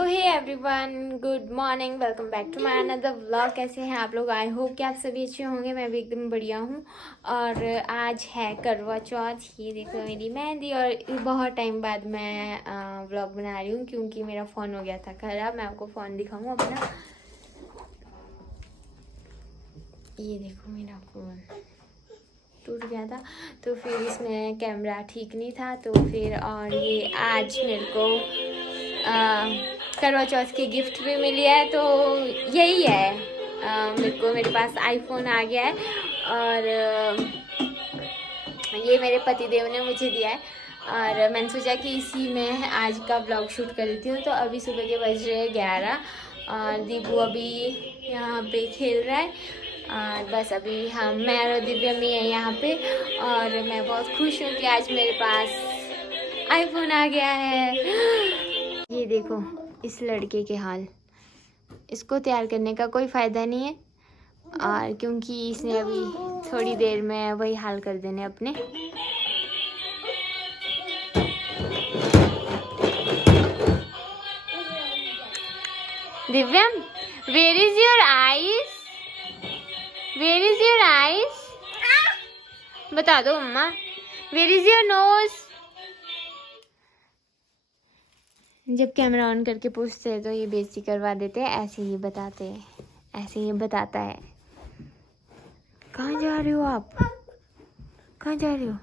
So hey everyone, good morning, welcome back to my another vlog. कैसे हैं आप लोग? आई होप कि आप सभी अच्छे होंगे। मैं भी एकदम बढ़िया हूँ। और आज है करवा चौथ। ये देखो मेरी मेहंदी। और बहुत टाइम बाद मैं व्लॉग बना रही हूँ क्योंकि मेरा फ़ोन हो गया था ख़राब। मैं आपको फ़ोन दिखाऊँ अपना। ये देखो मेरा फ़ोन टूट गया था, तो फिर इसमें कैमरा ठीक नहीं था, तो फिर और ये आज मेरे को करवा चौथ की गिफ्ट भी मिली है। तो यही है, मेरे पास आईफोन आ गया है। और ये मेरे पतिदेव ने मुझे दिया है। और मैंने सोचा कि इसी में आज का ब्लॉग शूट कर देती हूँ। तो अभी सुबह के बज रहे 11 और दीपू अभी यहाँ पे खेल रहा है। और बस अभी मैं और दिव्या में है यहाँ पे। और मैं बहुत खुश हूँ कि आज मेरे पास आईफोन आ गया है। ये देखो इस लड़के के हाल। इसको तैयार करने का कोई फ़ायदा नहीं है, और क्योंकि इसने अभी थोड़ी देर में वही हाल कर देने अपने। Divyam, where is your eyes? Where is your eyes? बता दो मम्मा। Where is your nose? जब कैमरा ऑन करके पूछते हैं तो ये बेइज्जती करवा देते हैं। ऐसे ही बताते हैं, ऐसे ही बताता है। कहाँ जा रहे हो आप? कहाँ जा रहे हो?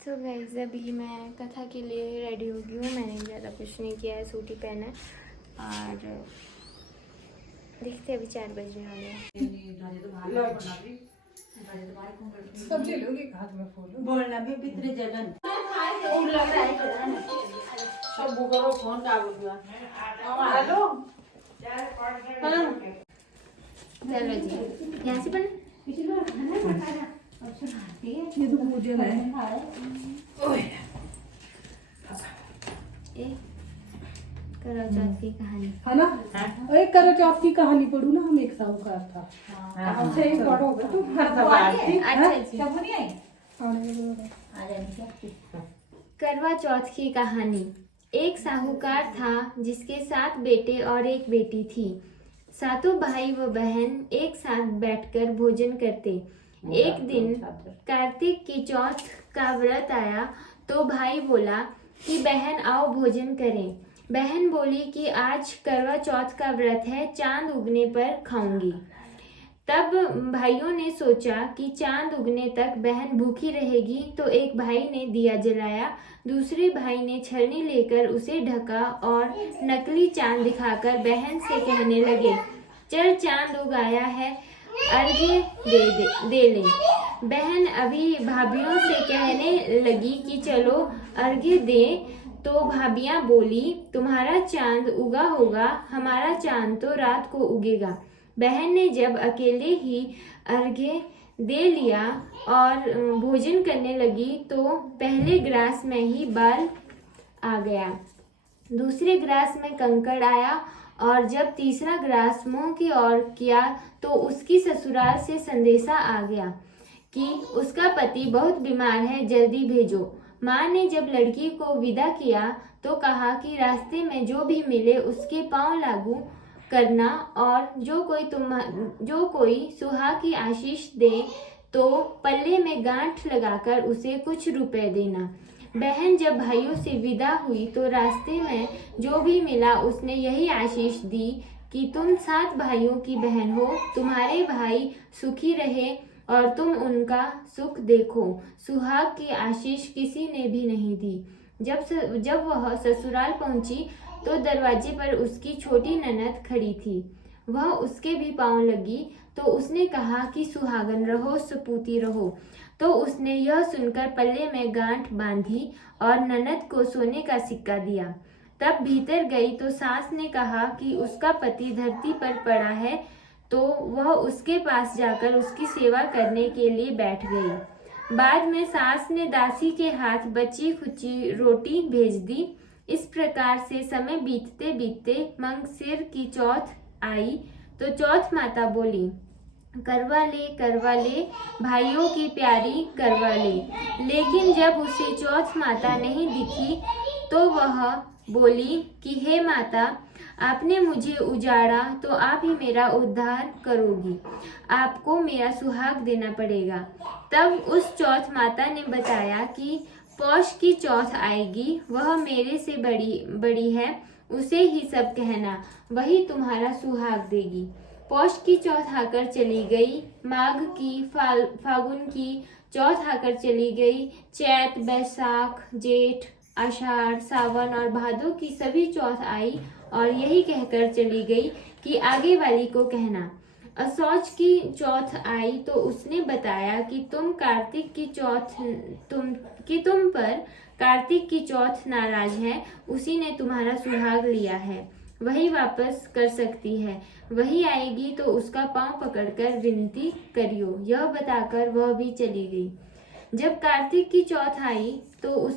तो गाइस अभी मैं कथा के लिए रेडी हो गई हूँ। मैंने ज़्यादा कुछ नहीं किया है, सूट ही पहना है। और देखते अभी 4 बजने वाले हैं। सब ले लोगे हाथ में फूल बोलना भी पितरे जगन लग रहा है सब बुकरो फोन का बोल दिया। हेलो चलो जी, यहाँ से बन। ये तो पूजन है। करवा चौथ की कहानी है ना? एक करवा चौथ की कहानी पढ़ू ना। हम एक साहूकार था। हमसे ही पढ़ोगे तुम। अच्छा अच्छा करवा चौथ की कहानी। एक साहूकार था जिसके 7 बेटे और एक बेटी थी। सातों भाई व बहन एक साथ बैठकर भोजन करते। एक दिन कार्तिक की चौथ का व्रत आया तो भाई बोला कि बहन आओ भोजन करें। बहन बोली कि आज करवा चौथ का व्रत है, चांद उगने पर खाऊंगी। तब भाइयों ने सोचा कि चांद उगने तक बहन भूखी रहेगी, तो एक भाई ने दिया जलाया, दूसरे भाई ने छलनी लेकर उसे ढका और नकली चांद दिखाकर बहन से कहने लगे, चल चांद उग आया है, अर्घ्य दे ले। बहन अभी भाभीियों से कहने लगी कि चलो अर्घ्य दे, तो भाभियां बोली, तुम्हारा चांद उगा होगा, हमारा चांद तो रात को उगेगा। बहन ने जब अकेले ही अर्घ्य दे लिया और भोजन करने लगी तो पहले ग्रास में ही बाल आ गया, दूसरे ग्रास में कंकड़ आया, और जब तीसरा ग्रास मुंह की ओर किया तो उसकी ससुराल से संदेशा आ गया कि उसका पति बहुत बीमार है, जल्दी भेजो। माँ ने जब लड़की को विदा किया तो कहा कि रास्ते में जो भी मिले उसके पांव लागू करना, और जो कोई सुहा की आशीष दे तो पल्ले में गांठ लगाकर उसे कुछ रुपए देना। बहन जब भाइयों से विदा हुई तो रास्ते में जो भी मिला उसने यही आशीष दी कि तुम 7 भाइयों की बहन हो, तुम्हारे भाई सुखी रहे और तुम उनका सुख देखो। सुहाग की आशीष किसी ने भी नहीं दी। जब वह ससुराल पहुंची तो दरवाजे पर उसकी छोटी ननद खड़ी थी। वह उसके भी पांव लगी तो उसने कहा कि सुहागन रहो, सपूती रहो। तो उसने यह सुनकर पल्ले में गांठ बांधी और ननद को सोने का सिक्का दिया। तब भीतर गई तो सास ने कहा कि उसका पति धरती पर पड़ा है, तो वह उसके पास जाकर उसकी सेवा करने के लिए बैठ गई। बाद में सास ने दासी के हाथ बची खुची रोटी भेज दी। इस प्रकार से समय बीतते बीतते मंगसिर की चौथ आई तो चौथ माता बोली, करवा ले भाइयों की प्यारी करवा ले। लेकिन जब उसे चौथ माता नहीं दिखी तो वह बोली कि हे माता, आपने मुझे उजाड़ा तो आप ही मेरा उद्धार करोगी, आपको मेरा सुहाग देना पड़ेगा। तब उस चौथ माता ने बताया कि पौष की चौथ आएगी, वह मेरे से बड़ी है, उसे ही सब कहना, वही तुम्हारा सुहाग देगी। पौष की चौथ आकर चली गई, माघ की फागुन की चौथ आकर चली गई, चैत बैसाख जेठ आषाढ़ सावन और भादो की सभी चौथ आई और यही कहकर चली गई कि आगे वाली को कहना। असौच की चौथ आई तो उसने बताया कि तुम पर कार्तिक की चौथ नाराज है, उसी ने तुम्हारा सुहाग लिया है, वही वापस कर सकती है, वही आएगी तो उसका पांव पकड़कर विनती करियो। यह बताकर वह भी चली गई। जब कार्तिक की चौथ आई तो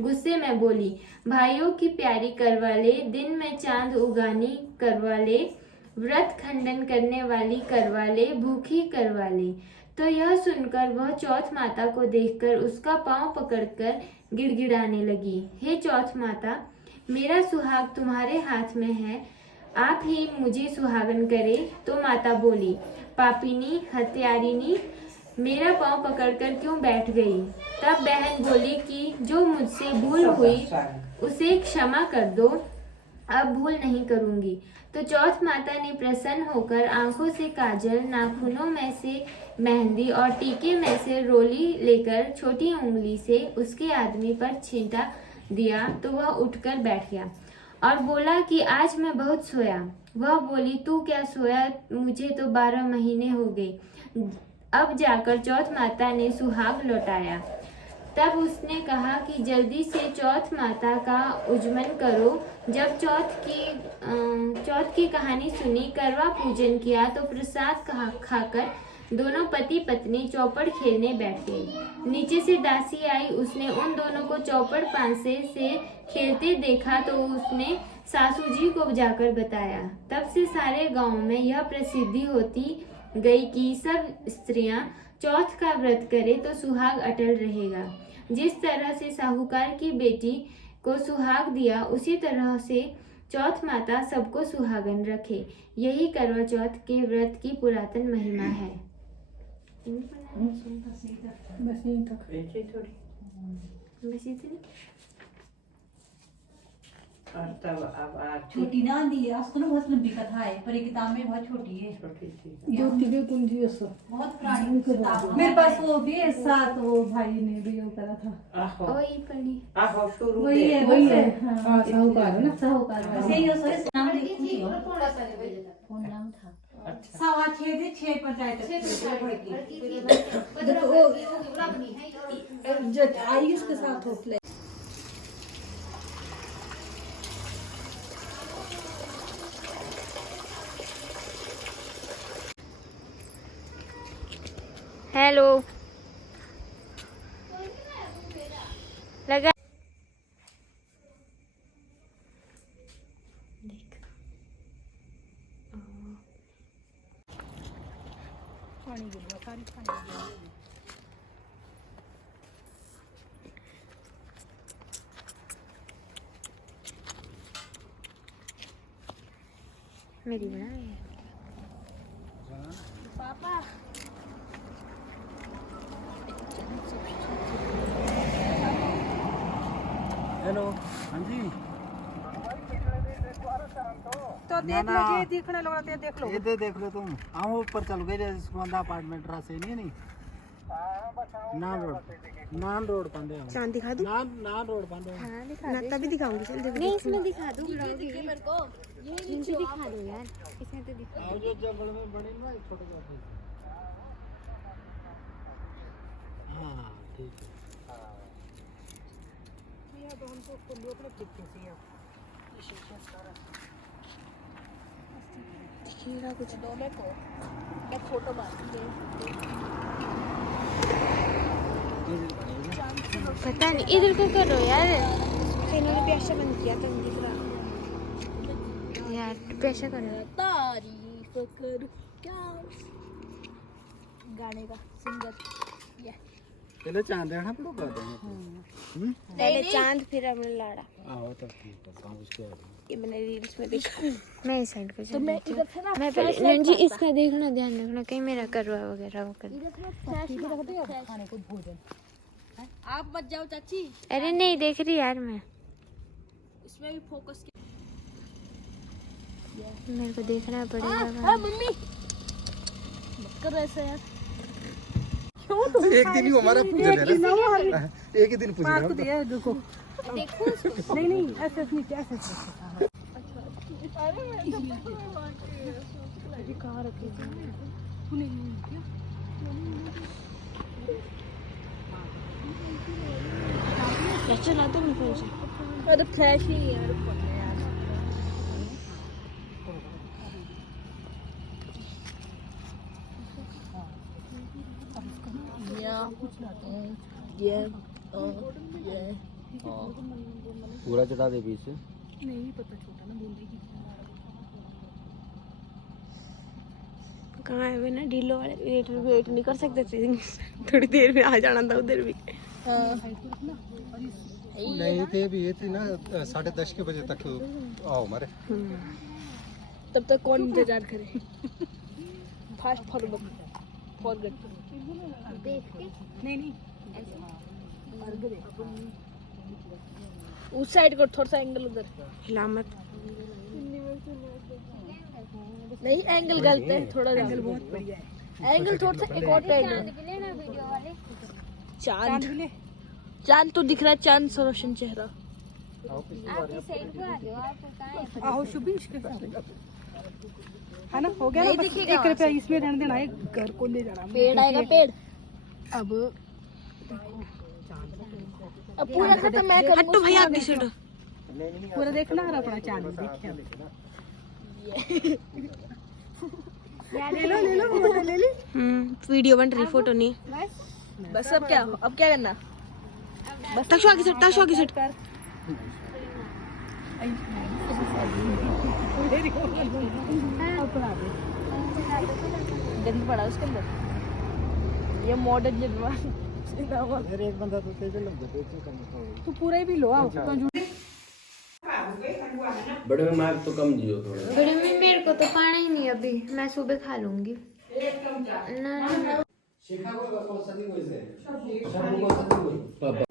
गुस्से में बोली, भाइयों की प्यारी करवा ले, दिन में चांद उगानी करवा ले, व्रत खंडन करने वाली करवा ले, भूखी करवा ले। तो यह सुनकर वह चौथ माता को देखकर उसका पांव पकड़कर गिड़गिड़ाने लगी, हे चौथ माता, मेरा सुहाग तुम्हारे हाथ में है, आप ही मुझे सुहागन करे। तो माता बोली, पापिनी हत्यारिनी, मेरा पांव पकड़कर क्यों बैठ गई? तब बहन बोली कि जो मुझसे भूल हुई उसे क्षमा कर दो, अब भूल नहीं करूंगी। तो चौथ माता ने प्रसन्न होकर आंखों से काजल, नाखूनों में से मेहंदी और टीके में से रोली लेकर छोटी उंगली से उसके आदमी पर छींटा दिया तो वह उठकर बैठ गया और बोला कि आज मैं बहुत सोया। वह बोली, तू क्या सोया, मुझे तो 12 महीने हो गए। अब जाकर चौथ माता ने सुहाग लौटाया। तब उसने कहा कि जल्दी से चौथ माता का उज्जमन करो। जब चौथ की कहानी सुनी, करवा पूजन किया तो प्रसाद खाकर दोनों पति पत्नी चौपड़ खेलने बैठ गए। नीचे से दासी आई, उसने उन दोनों को चौपड़ पांसे से खेलते देखा तो उसने सासू जी को जाकर बताया। तब से सारे गांव में यह प्रसिद्धि होती गई कि सब स्त्रियां चौथ का व्रत करे तो सुहाग अटल रहेगा। जिस तरह से साहूकार की बेटी को सुहाग दिया, उसी तरह से चौथ माता सबको सुहागन रखे। यही करवा चौथ के व्रत की पुरातन महिमा है। बस इतनी। और तब अब छोटी ना दी है, उसको ना बहुत लंबी कथा है, पर ये किताब में बहुत छोटी है, ज्योति कुंजी ऐसा बहुत पुरानी किताब। मेरे पास वो भी है, साथ वो भाई ने भी वो करा था। आहो वही पढ़ी। आहो शुरू वही है, वही है। हाँ, साहूकार है ना, साहूकार वैसे ही उसका नाम देखी हो। कौन नाम था? अच्छा 6:15 से 6 पर जाए तक आई इसके साथ हो हेलो लगा देख पानी गिरवा सारी पानी मेरी बना है पापा। हेलो हाँ जी तो देख लो ये दिखने लगा तो देख लो ये देख लो तुम हम ऊपर चल गए सुगंधा अपार्टमेंट रास्ते नहीं नान रोड पंडे चांद दिखा दूं नान रोड पंडे हां दिखा दे तभी दिखाऊंगी चल देखो नहीं इसमें दिखा दो मेरे को ये दिखा दो यार इसमें तो दिखा और जो जंगल में बड़े ना छोटे छोटे हाँ ठीक है ये तो हमको खुद अपने कितने से है खीरा कुछ दोले को एक फोटो मार पता नहीं इधर को करो यार। इन्होंने प्यासा बंद किया तो दिख रहा यार पैसा करो तारीफ करूं क्या गाने का सिंगर। पहले चांद देखना पड़ेगा तो पहले चांद फिर हमने लाड़ा। आओ तब ठीक है काम उसके ये मैंने रील्स में देखा। मैं इस साइड पे तो मैं इधर से ना मैं पहले नहीं जी इसका देखना ध्यान रखना कहीं मेरा करवा वगैरह वो कर। खाने को भोजन। आप मत जाओ चाची, अरे नहीं देख रही यार मैं। इसमें भी फोकस। मेरे को देखना पड़ेगा। हाँ मम्मी मत कर ऐसा यार। एक दिन ही हमारा पूजा दे रहा है। एक ही दिन पूजा मार तो दिया देखो। देखो नहीं नहीं ऐसे नहीं ऐसे कहाँ रखे तूने क्या चला तो निकल जा। अरे फ्लैश ही यार। पूरा चढ़ा दे बीच से। नहीं पता छोटा ना बोलेगी। कहाँ है वे ना ढीलो वाले वेट नहीं कर सकते थे। थोड़ी देर में आ जाना था उधर भी। नहीं थे भी ये थी ना 10:30 के बजे तक आओ हमारे। तब तक कौन इंतजार करे। फास्ट फॉरवर्ड नहीं नहीं उस साइड को थोड़ा सा एंगल उधर। हिलामत नहीं एंगल गलत है थोड़ा एंगल बहुत बढ़िया है। एंगल थोड़ा सा एक और टाइट। चांद चांद तो दिख रहा है, चांद सा रोशन चेहरा। आओ शुभी इसके है ना हो गया ना। बस 1 रुपया इसमें रहने देना है, घर को ले जाना। पेड़ आएगा पेड़। अब अब पूरा खत्म मैं करूंगा। हटो भैया आगे से हटो। पूरा देखना है अपना चांद देखिए। ले लो फोटो ले ली। वीडियो बन रही फोटो नहीं। बस अब क्या करना। तक्षु आगे से तक्षु आगे से। गंद पड़ा उसके अंदर। ये मॉडर्न जनवान अरे एक बंदा तो तेज लग गया तेज कम तू पूरा ही भी लो। आओ बड़े में मार्क तो कम दियो थोड़ा। बड़े में मेरे को तो पाना ही नहीं अभी। मैं सुबह खा लूंगी। ना पापा